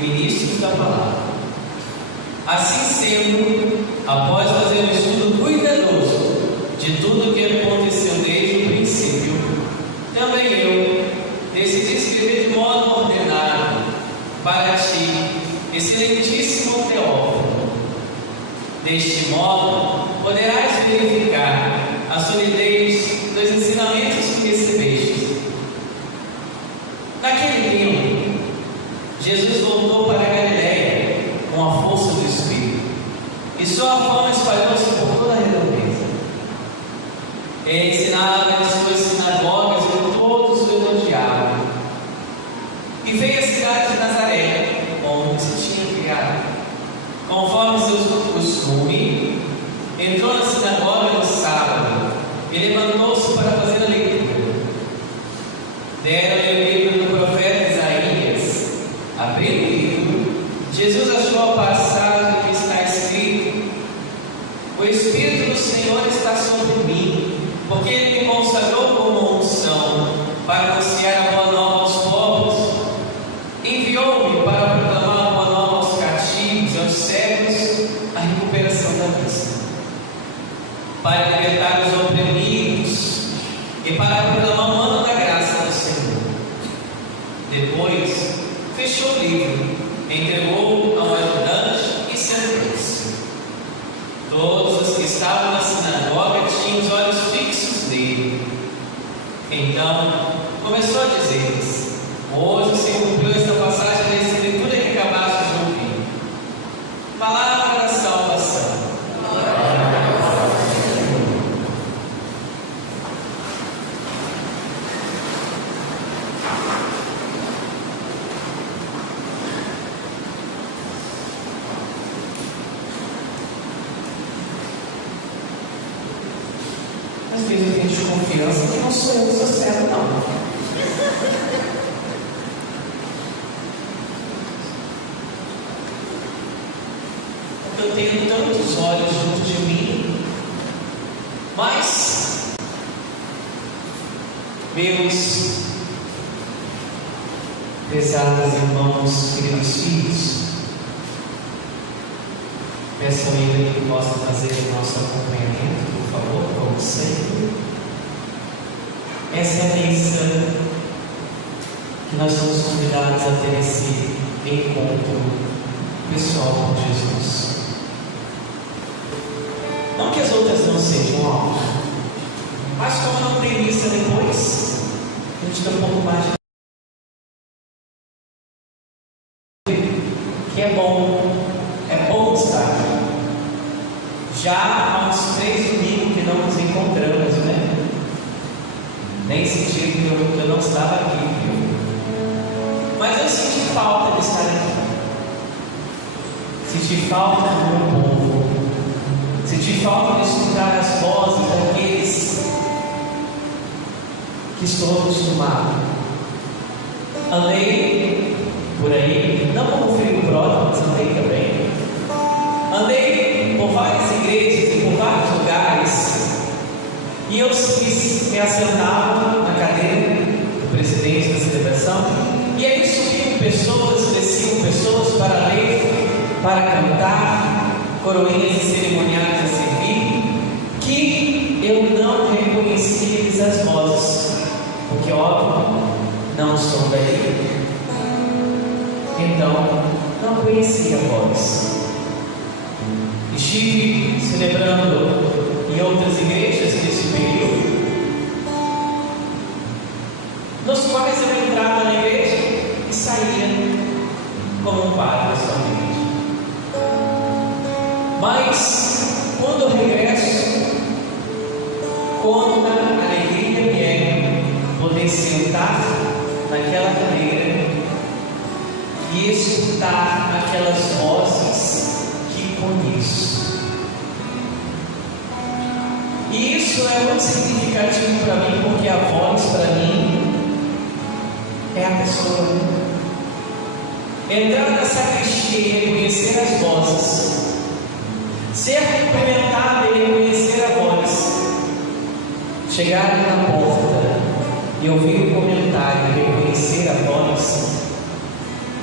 ministros da palavra. Assim sendo, após fazer um estudo cuidadoso de tudo o que aconteceu desde o princípio, também eu decidi escrever de modo ordenado para ti, excelentíssimo Teófilo. Deste modo, poderás verificar a solidez dos ensinamentos que recebeste. Naquele tempo, Jesus voltou para a Galiléia com a força do Espírito, e sua fama espalhou-se por toda a redondeza. Ele ensinava em suas sinagogas e todos o elogiavam. E veio à cidade de Nazaré, onde se tinha criado. Conforme seu costume, entrou na sinagoga no sábado e levantou-se para fazer a leitura. Deram-lhe o livro do profeta Isaías. Abrindo o livro, Jesus achou a passagem que está escrito: o Espírito do Senhor está sobre mim, porque Ele me consagrou como unção para anunciar a boa nova aos pobres. Enviou-me para proclamar a boa nova aos cativos e aos cegos a recuperação da vista, para libertar os oprimidos e para proclamar o ano da graça do Senhor. Depois, fechou o livro, entregou ao ajudante e sentou-se. Todos os que estavam na sinagoga tinham os olhos fixos nele. Então, começou a dizer-lhes: hoje se cumpriu esta passagem da escritura que acabaste de ouvir. Palavra da salvação. Às vezes eu tenho desconfiança que não sou eu que sou cego, não. Eu tenho tantos olhos junto de mim, mas meus prezados irmãos, queridos filhos, peço a Ele que possa fazer o nosso acompanhamento, por favor, como sempre. Essa é a missa que nós somos convidados a ter esse encontro pessoal com Jesus. Não que as outras não sejam altas, mas como não tem missa depois, a gente tem um pouco mais de que é bom estar aqui. Já há uns 3 domingos que não nos encontramos, né? Nem senti que eu não estava aqui, viu? Mas eu senti falta de estar aqui. Senti falta do meu povo. Senti falta de escutar as vozes daqueles que estou acostumado. Andei por aí, não como filho pródigo, mas andei também. Andei por várias igrejas e por vários lugares, e eu me assentava na cadeira do presidente da celebração, e aí subiam pessoas, desciam pessoas para ler, para cantar, coroinhas e cerimoniais a servir, que eu não reconhecia as vozes, porque óbvio, não sou daí, então não conhecia a voz. Estive celebrando em outras igrejas nesse período, nos quais eu entrava na igreja e saía como um padre somente. Mas quando eu regresso, quanta alegria me é poder sentar naquela cadeira e escutar aquelas vozes que conheço. E isso é muito significativo para mim, porque a voz para mim é a pessoa. Entrar na sacristia e reconhecer as vozes, ser cumprimentado e reconhecer a voz, chegar na porta e ouvir o comentário e reconhecer a voz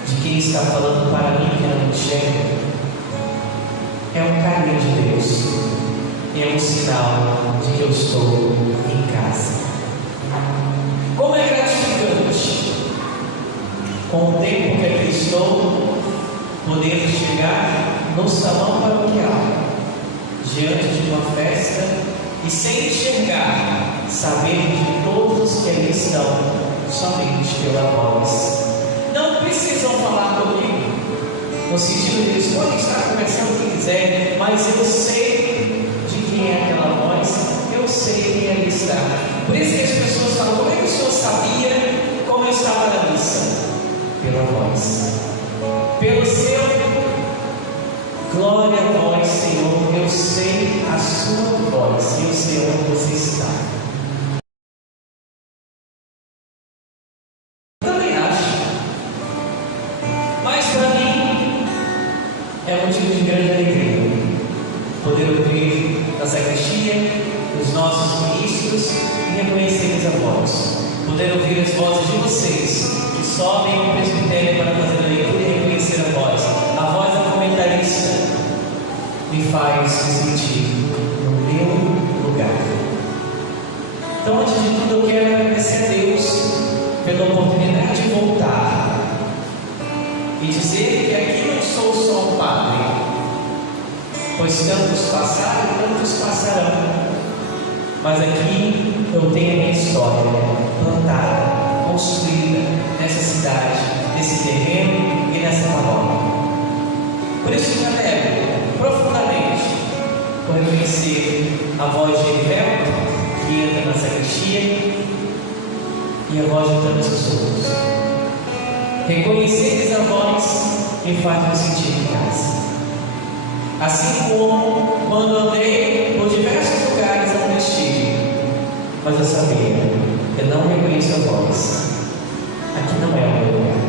de quem está falando para mim que não enxerga, é um carinho de Deus, é um sinal de que eu estou em casa. Como é gratificante, com o tempo que aqui estou, poder chegar no salão paroquial, diante de uma festa, e sem enxergar, saber de todos que ali estão, somente pela voz. Não precisam falar comigo, no sentido de eles podem estar conversando o que quiser, mas eu sei de quem é aquela voz, eu sei quem ali está. Por isso que as pessoas falam: como é que o Senhor sabia como eu estava na missa? Pela voz, pelo seu glória a vós, Senhor, eu sei a sua voz, eu sei onde você está. Também acho, mas para mim é motivo de grande alegria poder ouvir na sacristia os nossos ministros e reconhecer a voz, poder ouvir as vozes de vocês que sobem ao presbitério para fazer a leitura e reconhecer a voz da comentarista, me faz me sentir no meu lugar. Então, antes de tudo, eu quero agradecer a Deus pela oportunidade de voltar e dizer que aqui não sou só um padre, pois tantos passaram e tantos passarão, mas aqui eu tenho a minha história plantada, construída nessa cidade, nesse terreno e nessa palavra. Por isso me alegro profundamente por reconhecer a voz de Erivelto, que entra na sacristia, e a voz de tantas pessoas. Reconhecer essa voz me faz me sentir em casa. Assim como quando andei por diversos lugares onde estive, mas eu sabia, eu não reconheço a voz. Aqui não é o meu lugar.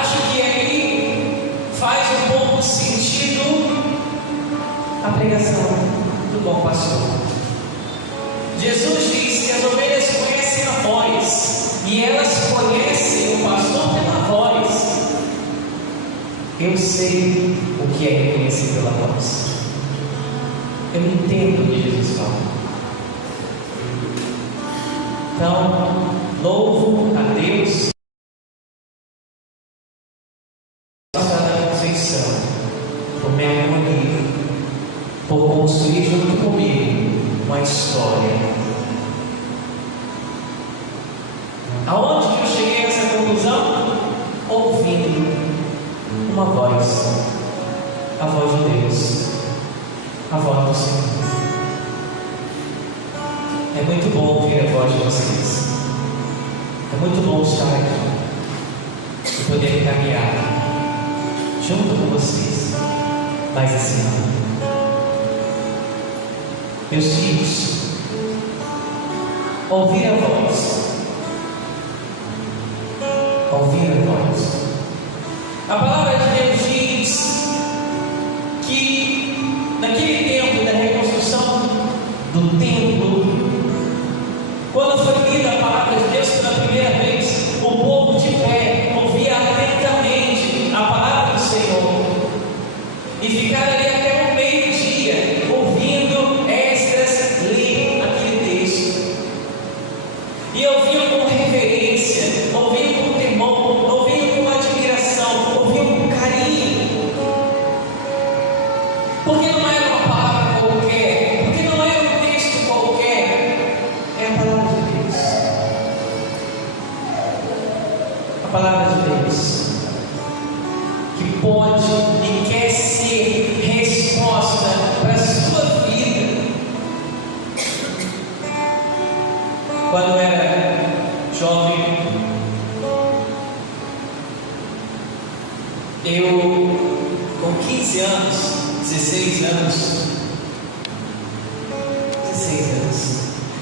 Acho que aí faz um pouco sentido a pregação do bom pastor. Jesus disse que as ovelhas conhecem a voz e elas conhecem o pastor pela voz. Eu sei o que é reconhecer pela voz. Eu entendo o que Jesus fala. Então, louvo a Deus da Conceição por me acolher, por construir junto comigo uma história. Aonde eu cheguei a essa conclusão? Ouvindo uma voz, a voz de Deus, a voz do Senhor. É muito bom ouvir a voz de vocês. É muito bom estar aqui e poder caminhar junto com vocês, mas assim, meus filhos, ouvir a voz, ouvir a voz. A palavra de Deus diz que naquele tempo da reconstrução do templo, quando foi lida a palavra de Deus pela primeira vez, o povo de pé ouvia atentamente a palavra do Senhor e ficaram ali até o meio-dia ouvindo Esdras ler aquele texto, e ouviam com reverência, ouviam com temor, ouviam com admiração, ouviam com carinho, porque não era uma palavra qualquer, porque não era um texto qualquer, é a palavra de Deus. A palavra de Deus, que pode e quer ser resposta para a sua vida. Quando eu era jovem, eu, com 15 anos, 16 anos,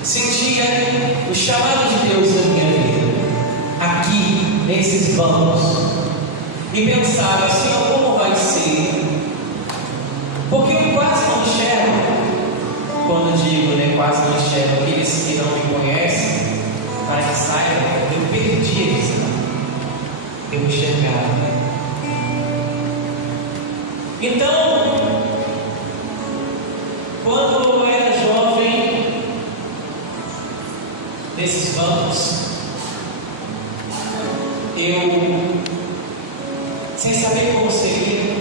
sentia o chamado de Deus na minha vida, aqui, nesses bancos, e pensava: Senhor, como vai ser? Porque eu quase não enxergo. Quando digo, quase não enxergo, aqueles que não me conhecem, para que saibam, eu perdi a visão. eu enxergava. Então, quando eu era jovem, nesses bancos, eu, sem saber como seria,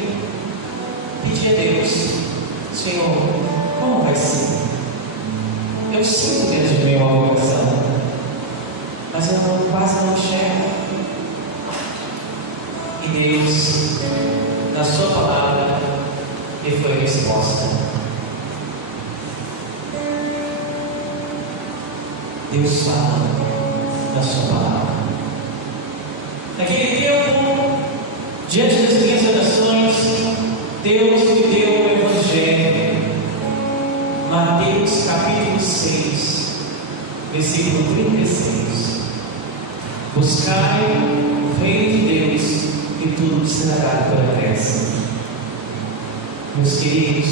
pedi a Deus: Senhor, como vai ser? Eu sinto dentro do meu coração, mas eu quase não enxergo. E Deus, na sua palavra, me foi a resposta. Deus fala na sua palavra. Naquele tempo, diante das minhas orações, Deus me deu o Evangelho. Mateus capítulo 6, versículo 36. Buscai o reino de Deus e tudo será dado por acréscimo. Meus queridos,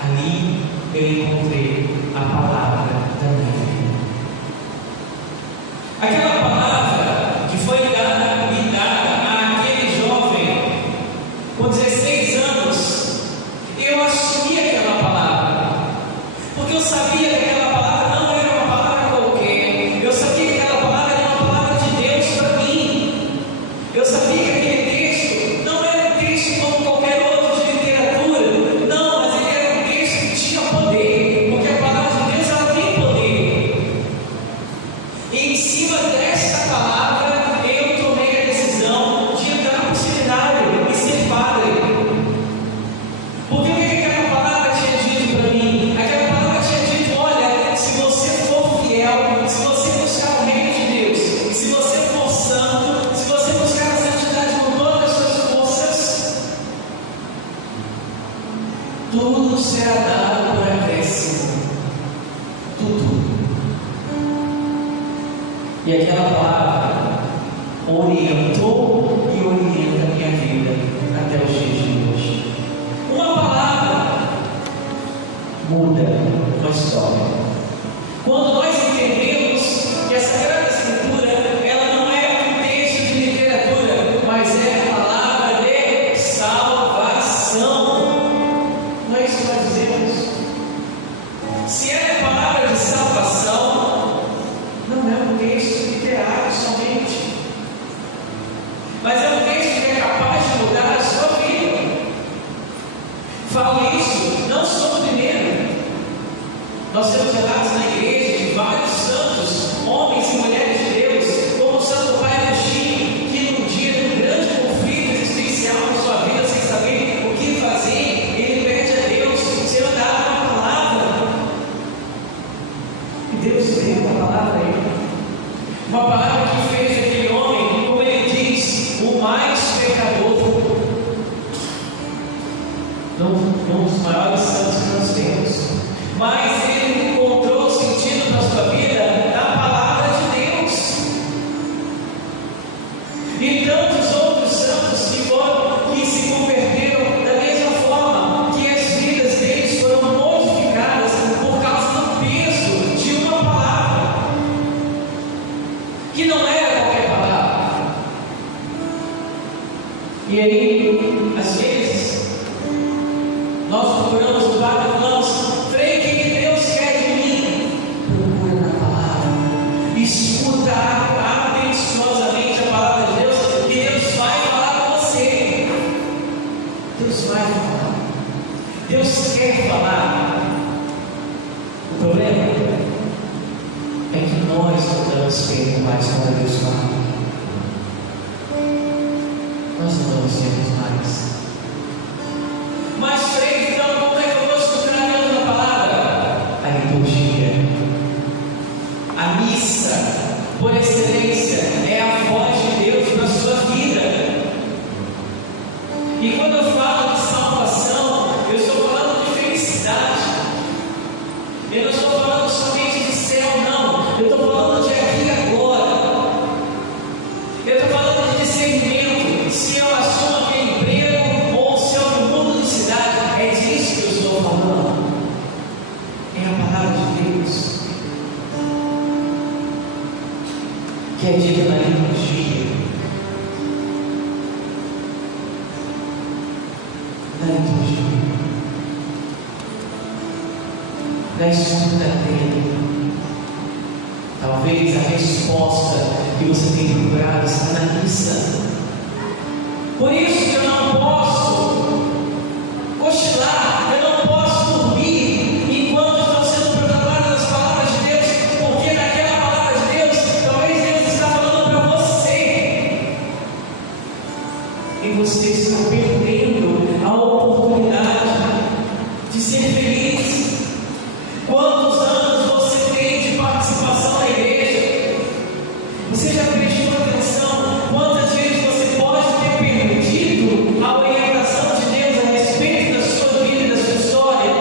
ali eu encontrei a palavra da minha vida. Aquela palavra que foi me dada àquele jovem com 16 anos, eu assumi aquela palavra, porque eu sabia que aquela palavra não era uma palavra qualquer. Eu sabia que aquela palavra era uma palavra de Deus para mim. Eu sabia que aquele texto não era um texto como qualquer outro de literatura, não, mas ele era um texto que tinha poder, porque a palavra de Deus ela tem poder. E em cima desta palavra eu tomei a decisão de entrar para o seminário e ser padre. Porque o que aquela palavra tinha dito para mim? Aquela palavra tinha dito: olha, se você for fiel, se você buscar o reino de Deus, se você for santo, se você buscar a santidade com todas as suas forças, tudo será dado por acréscimo. Tudo. E aquela palavra orientou e orienta a minha vida até os dias de hoje. Uma palavra muda uma história. Quando nós entendemos que a Sagrada Escritura ela não é um texto de literatura, mas é a palavra de salvação. Não é isso que nós dizemos? Se ela é palavra de salvação, não é um texto literário somente, mas é um texto que é capaz de mudar a sua vida. Falo isso, não sou o primeiro. Nós temos relatos na igreja de vários santos, homens e mulheres de Deus, como o Santo Pai Agostinho, que num dia de um grande conflito existencial na sua vida, sem saber o que fazer, ele pede a Deus: Senhor, dá uma palavra. E Deus deu a palavra a ele. Uma palavra que fez aquele homem, como ele diz, o mais pecador. Não dos maiores santos que nós temos, mas ele encontrou sentido na sua vida na palavra de Deus. E tantos outros santos que se converteram da mesma forma, que as vidas deles foram modificadas por causa do peso de uma palavra, que não era qualquer palavra. E aí, às vezes, nós procuramos o padre e falamos: Frei, o que Deus quer de mim? Procura na palavra, escuta atenciosamente a palavra de Deus, e Deus vai falar com você. Deus vai falar. Deus quer falar. O problema é que nós não damos tempo mais para Deus falar. Nós não damos tempo mais. Mas, Frei, então como é que eu vou escutar Deus na palavra? A liturgia, a missa, por excelência, é a voz de Deus para a sua vida. E quando eu falo de salvação, eu estou falando de felicidade. Eu não estou falando somente de céu, não. Eu estou falando de aqui e agora. Eu estou falando de discernimento. Se eu assumo aquele emprego ou se eu mudo de cidade, é disso que eu estou falando. É a palavra de Deus que é dita na liturgia. na liturgia, na escuta dele. Talvez a resposta que você tem procurado está na missa. Por isso que eu não posso cochilar, eu não posso dormir enquanto estão sendo proclamadas as palavras de Deus, porque naquela palavra de Deus, talvez Deus está falando para você, e você está perdendo a oportunidade de ser feliz. Quantos anos você tem de participação na igreja? Você já prestou atenção quantas vezes você pode ter perdido a orientação de Deus a respeito da sua vida e da sua história?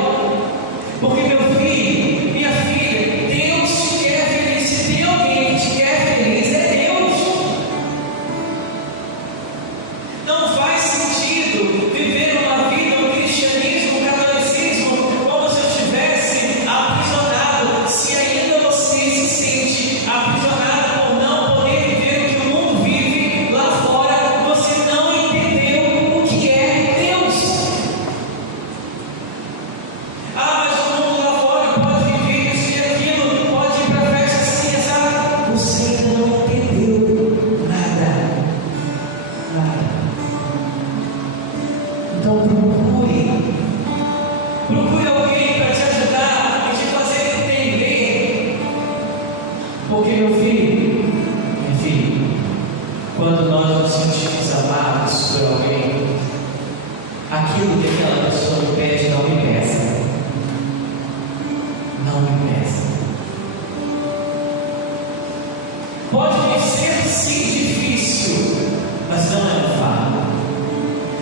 Porque, meu filho, minha filha, Deus te quer feliz. Se tem alguém que te quer feliz, é Deus. Não faz sentido viver uma vida, um cristianismo, um catolicismo, como se eu estivesse aprisionado, se ainda você se sente aprisionado por não poder viver o que o mundo vive lá fora. Você não entendeu o que é Deus. Ah, mas o mundo lá fora pode viver isso e aquilo, pode ir para a festa assim, sabe? Você ainda não entendeu nada. Então procure alguém para te ajudar e te fazer entender. Porque, meu filho, minha filha, quando nós nos sentimos amados por alguém, aquilo que aquela pessoa me pede não me peça. Não me peça. Pode ser sim difícil, mas não é um fardo.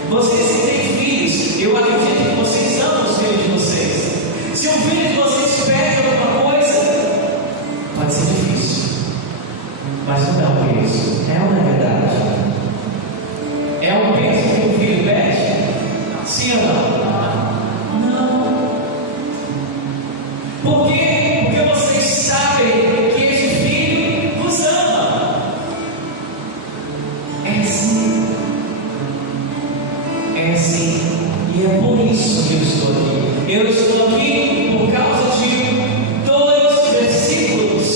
Vocês que têm filhos, eu acredito que vocês amam os filhos de vocês. Se um filho de vocês pede alguma coisa, pode ser difícil, mas não é um peso. É uma verdade. É um peso que o filho pede? Sim ou não? Não. Por quê? Porque vocês sabem que esse filho vos ama. É sim. É sim. E é por isso que eu estou aqui. Eu estou aqui por causa de 2 versículos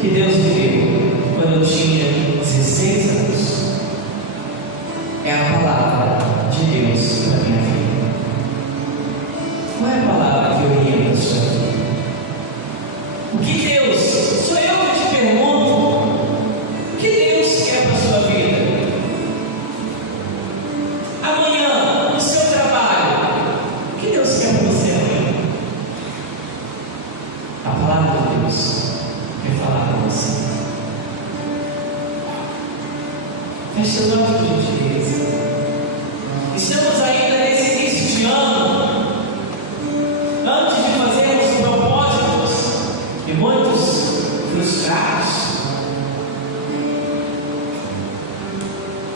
que Deus me deu quando eu tinha 16 anos. É a palavra de Deus para minha vida. Qual é a palavra que orienta a sua vida? O que Deus, sou eu que te pergunto, o que Deus quer para a sua vida? Amanhã, no seu trabalho, o que Deus quer para você amanhã? A palavra de Deus quer falar para você. Feche seus olhos, por gentileza. Estamos ainda nesse início de ano. Antes de fazermos propósitos e muitos frustrados,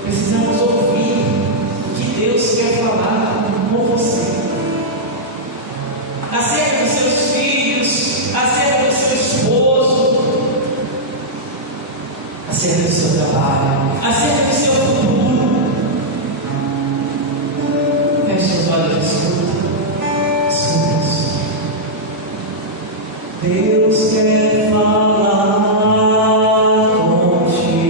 precisamos ouvir o que Deus quer falar com você. Acerca dos seus filhos, acerca do seu esposo, acerca do seu trabalho, acerca do seu futuro. Feche seus olhos e escuta. Deus quer falar contigo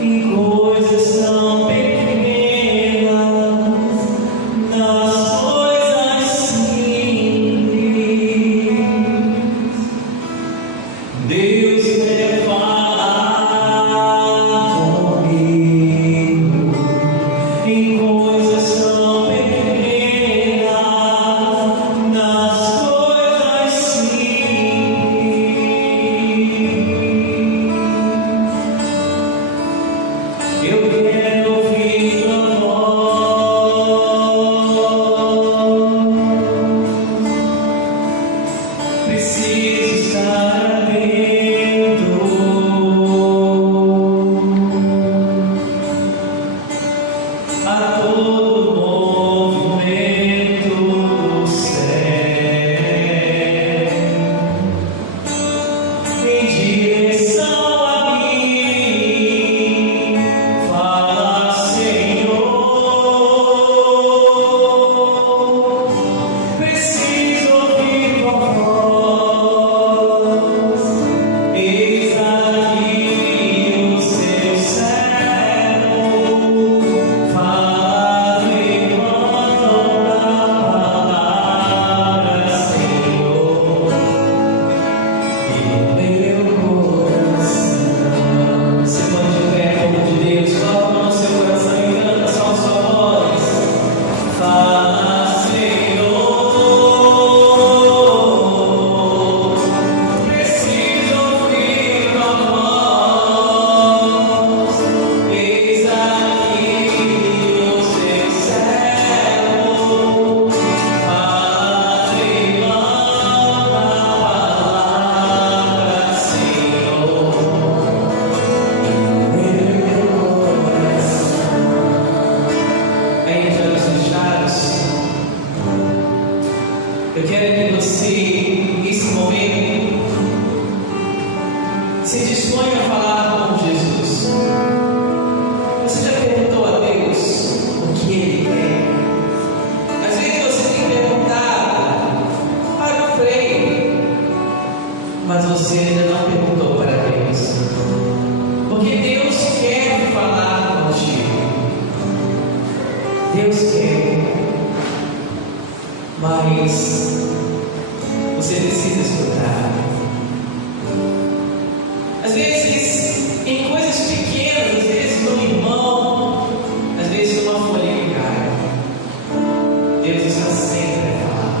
em coisas tão pequenas, nas coisas simples. Deus quer falar comigo em coisas tão pequenas, nas coisas simples. Eu quero ouvir tua voz. Preciso estar atento a todo movimento do céu em direção a mim. Fala, Senhor. Deus quer, mas você precisa escutar. Às vezes, em coisas pequenas, às vezes no limão, às vezes numa folha que cai, Deus está sempre a falar.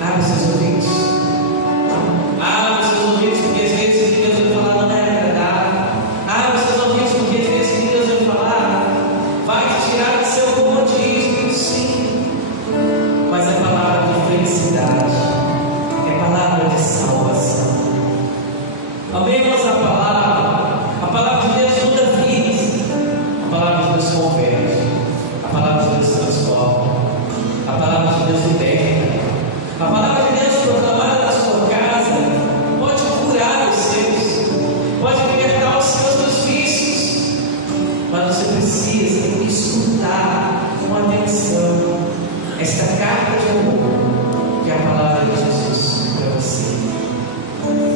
Abre os seus ouvidos. Abre os seus ouvidos, porque às vezes o que Deus vai falar não é agradável. Abre os seus ouvidos, porque às vezes o que Deus vai falar vai te tirar do seu comodismo, sim. Mas é palavra de felicidade, é palavra de salvação. Amemos a palavra de Deus muda vidas, a palavra de Deus converte, a palavra de Deus transforma, a palavra de Deus liberta, a palavra de Deus proclamada na sua casa pode curar os seus, pode libertar os seus dos vícios, mas você precisa escutar com atenção esta carta de amor que é a palavra de Jesus para você.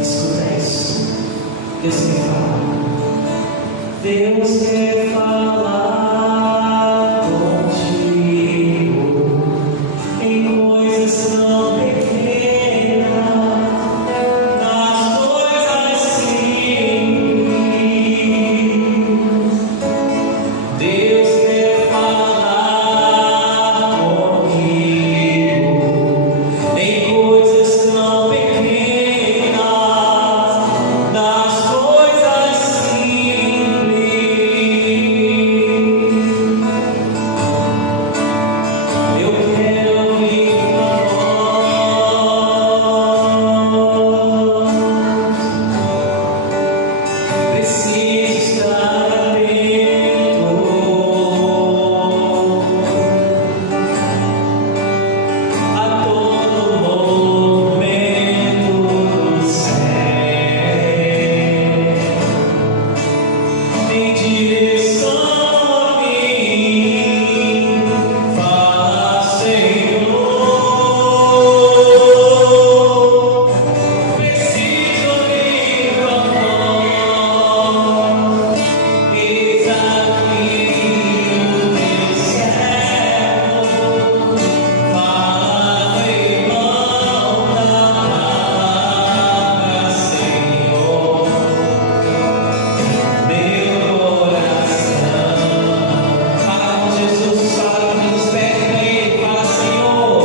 Escuta isso. Deus quer falar. Deus quer falar contigo em coisas tão pequenas, nas coisas simples. Deus quer falar contigo em coisas tão pequenas, nas coisas simples. Eu quero ouvir tua voz, preciso estar atento a todo movimento do céu, em direção a mim. Fala, Senhor, preciso ouvir tua voz. Eis aqui o teu servo, fala, irmão, da palavra, Senhor, meu coração. Fala com Jesus, fala com Jesus, pede para Ele, fala, Senhor,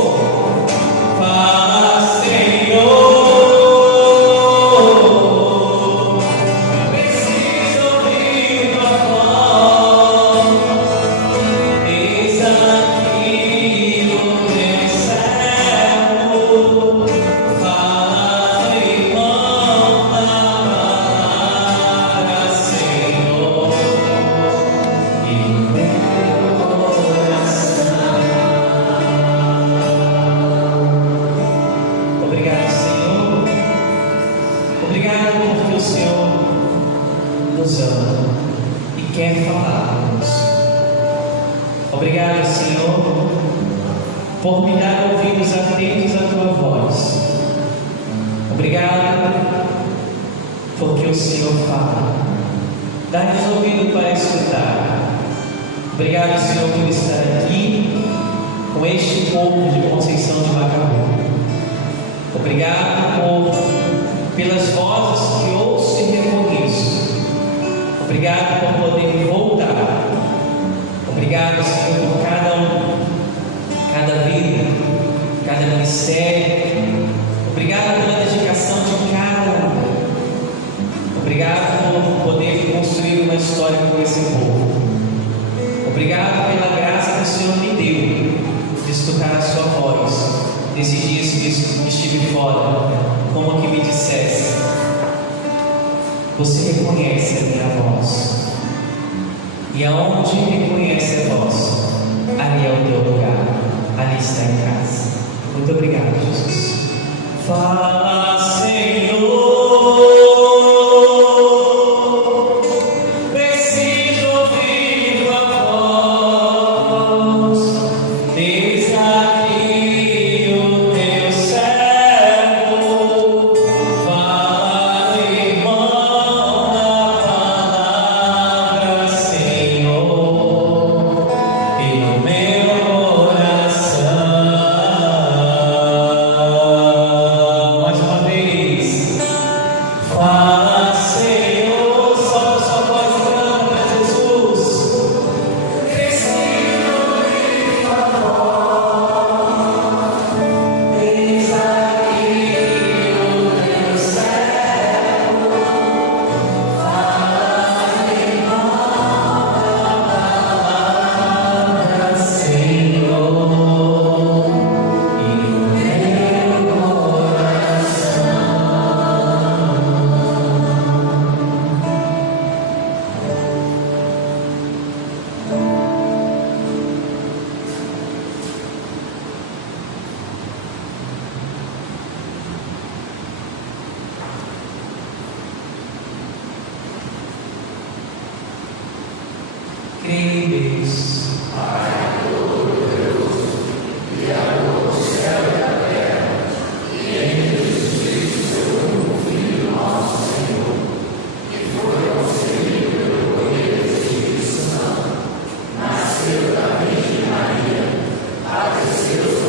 preciso ouvir tua voz. Eis aqui o teu servo, fala, irmão, da palavra, Senhor, e meu coração. Obrigado, Senhor. Obrigado porque o Senhor nos ama e quer falar-nos. Obrigado, Senhor, por me dar ouvidos atentos à tua voz. Obrigado porque o Senhor fala. Dá-nos ouvido para escutar. Obrigado, Senhor, por estar aqui com este povo de Conceição de Macabu. Obrigado pelas vozes que ouço e reconheço. Obrigado por poder voltar. Obrigado, Senhor, por cada vida, cada ministério. Obrigado pela dedicação de cada um. Obrigado por poder construir uma história com esse povo. Obrigado pela graça que o Senhor me deu de escutar a sua voz nesses dias que estive fora, como que me dissesse: você reconhece a minha voz, e aonde reconhece a voz, ali é o teu lugar, ali está em casa. Muito obrigado, Jesus. Fala, Senhor, preciso ouvir tua voz. Eis aqui o teu servo, fala, irmão, da palavra, Senhor. Creio em Deus, Nasceu da Virgem Maria, padeceu